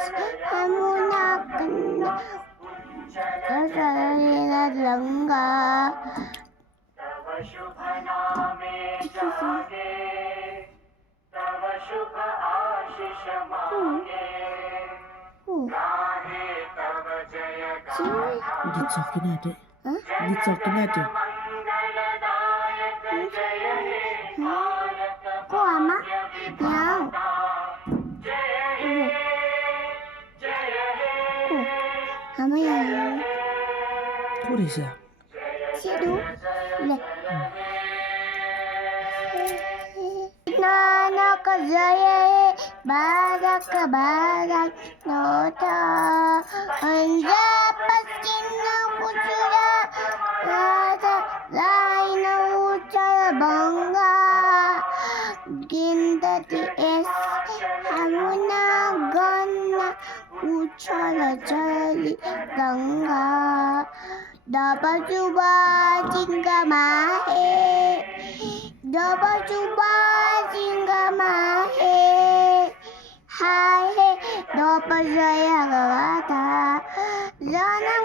हमुना कन्ना रसलेला लंगा तव शुभ नामे जागे तव शुभ आशीष मांगे गाहे तव जय गाथा git sokin aja git sokin aja मंगलदायक जय हे भारत को आमा याओ जय हे जय हे को हमें याओ kok desa Sidu le Nanak jaya barak barak nota anja paskina kucura rasa lain ucara bangga gindati es hamuna gana ucara jali ganga dapat cuba jingga mahe dapat cuba jingga mahe hai he dapat saya kata jangan